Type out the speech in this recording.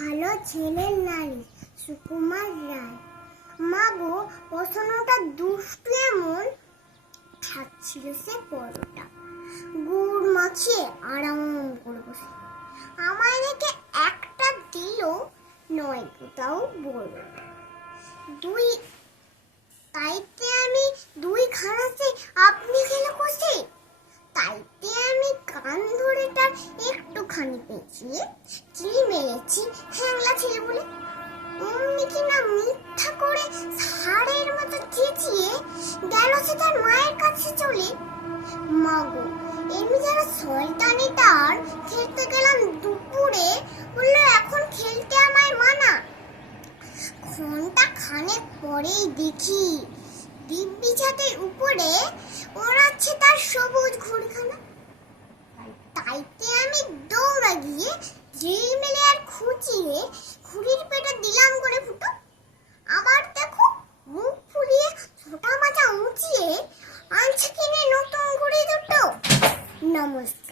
ভালো ছেলের নারী, সুকুমার রায়। মা গো পছন্দটা দুষ্টু এমন। খাচ্ছিল সে পরোটা। গুড় মাখিয়ে আরাম করে বসে আমায় রেখে একটা দিল, নয় কোথাও বড় দুই, তাইতে আমি দুই খানাতে আপনি খেলে কষে। তাইতে আমি কান ধরে তার একটুখানি পেঁচিয়ে কি মেরেছি হ্যাংলা ছেলে বলে অমনি কিনা মিথ্যা করে মতো চেঁচিয়ে গেল সে তার মায়ের কাছে চলে। এমনি যারা শয়তানি তার খেলতে গেলাম দুপুরে, বলল, এখন খেলতে আমায় মানা। ঘণ্টা খানেক পরেই দেখি দিব্যি ছাদের উপরে ওড়াচ্ছে তার সবুজ ঘুড়িখানা। তাইতে ড্রিল মেলে আর খুঁচিয়ে ঘুড়ির পেটে দিলাম করে ফুটো, আবার দেখো মুখ ফুলিয়ে ছোটা মাথা উঁচিয়ে আনছে কিনে নতুন ঘুড়ি দুটো। নমস্কার।